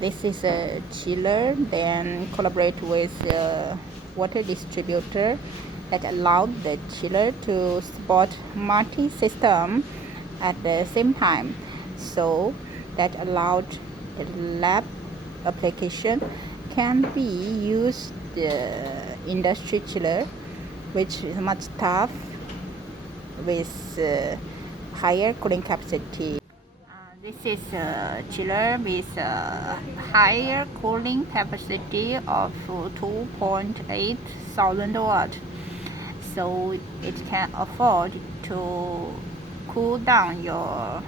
This is a chiller, then collaborate with a water distributor that allowed the chiller to support multi-system at the same time. So that allowed the lab application can be used industry chiller, which is much tough with higher cooling capacity. This is a chiller with a higher cooling capacity of 2.8 thousand watt, so it can afford to cool down your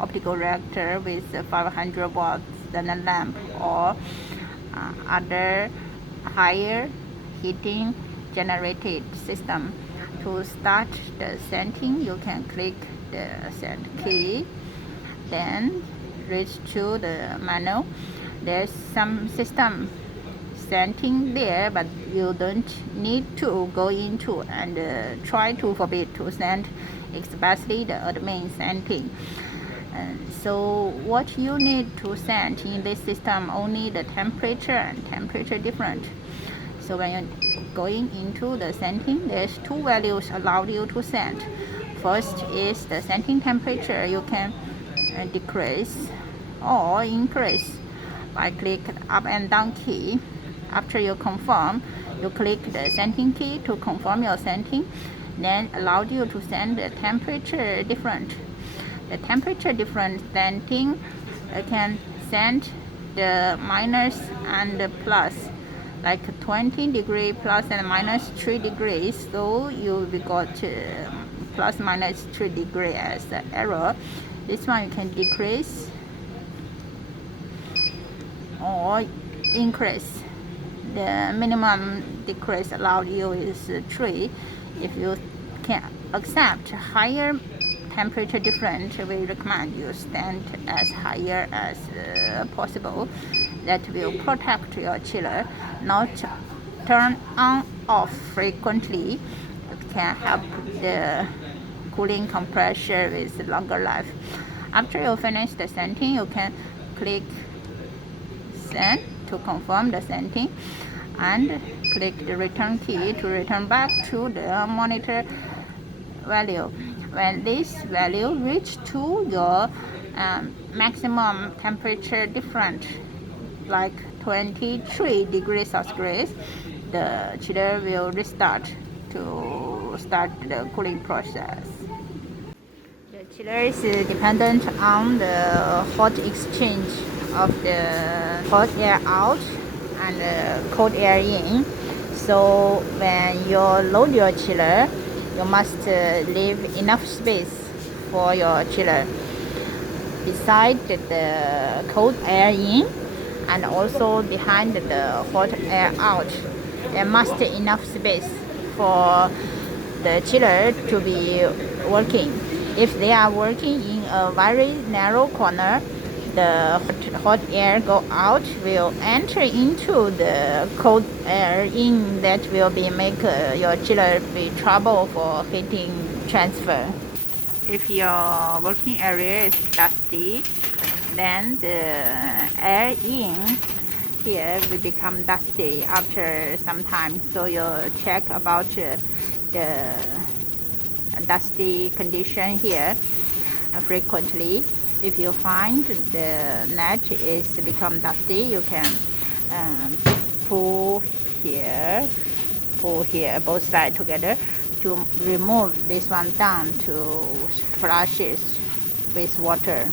optical reactor with 500 watts than a lamp or other higher heating generated system. To start the scenting, you can click the scent key, then reach to the menu. There's some system scenting there, but you don't need to go into and try to forbid to scent, especially the admin scenting. So what you need to scent in this system, only the temperature and temperature different. So when you're going into the scenting, there's two values allowed you to scent. First is the scenting temperature. You can decrease or increase by click up and down key. After you confirm, you click the scenting key to confirm your scenting, then allowed you to scent the temperature different. The temperature different scenting can scent the minus and the plus, like 20 degree plus and minus 3 degrees. So you got plus minus 3 degree as the error. This one you can decrease or increase. The minimum decrease allowed you is 3. If you can accept higher temperature difference, we recommend you stand as higher as possible. That will protect your chiller, not turn on off frequently. It can help the cooling compressor with longer life. After you finish the scenting, you can click send to confirm the scenting and click the return key to return back to the monitor value. When this value reach to your maximum temperature difference, like 23 degrees Celsius, the chiller will restart to start the cooling process. The chiller is dependent on the hot exchange of the hot air out and cold air in. So when you load your chiller, you must leave enough space for your chiller. Beside the cold air in and also behind the hot air out, there must be enough space for the chiller to be working. If they are working in a very narrow corner, the hot air go out will enter into the cold air in. That will be make your chiller be trouble for heating transfer. If your working area is dusty, then the air in here will become dusty after some time. So you check about the dusty condition here frequently. If you find the net is become dusty, you can pull here, both sides together to remove this one down to flush it with water.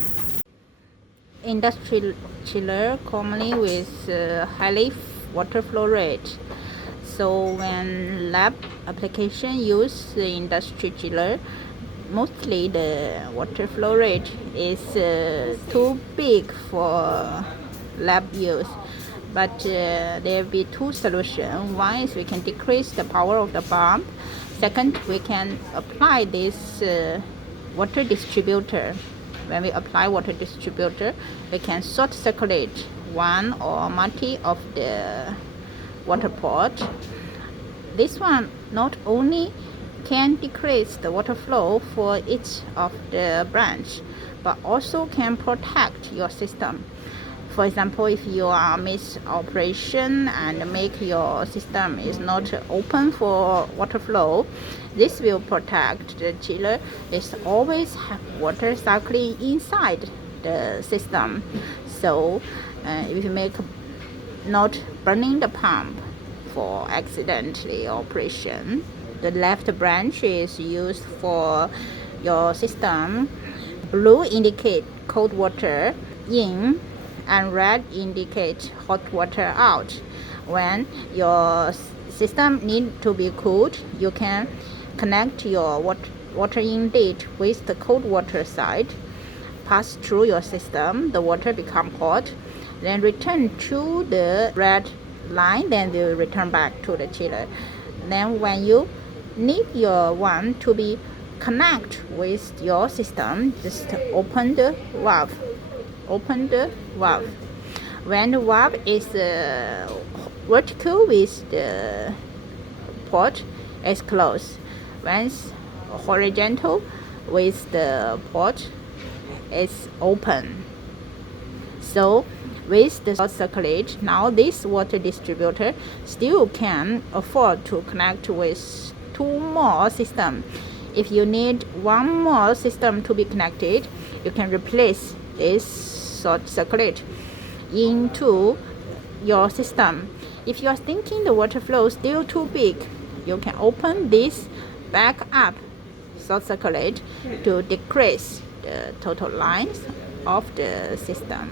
Industrial chiller commonly with highly water flow rate. So when lab application use the industry chiller, mostly the water flow rate is too big for lab use. But there will be two solutions. One is we can decrease the power of the pump. Second, we can apply this water distributor. When we apply water distributor, we can short circulate one or multi of the water port. This one not only can decrease the water flow for each of the branch, but also can protect your system For example, if you are miss operation and make your system is not open for water flow, this will protect the chiller. It's always have water cycling inside the system. So if you make not burning the pump for accidentally operation. The left branch is used for your system. Blue indicate cold water in and red indicate hot water out. When your system need to be cooled, you can connect your water inlet with the cold water side, pass through your system, the water become hot, then return to the red line, then they will return back to the chiller. Then when you need your one to be connect with your system, just open the valve. When the valve is vertical with the port, it's closed. When it's horizontal with the port, it's open. So with the short circuit, now this water distributor still can afford to connect with 2 more systems. If you need 1 more system to be connected, you can replace this short circuit into your system. If you are thinking the water flow is still too big, you can open this back up short circuit to decrease the total lines of the system.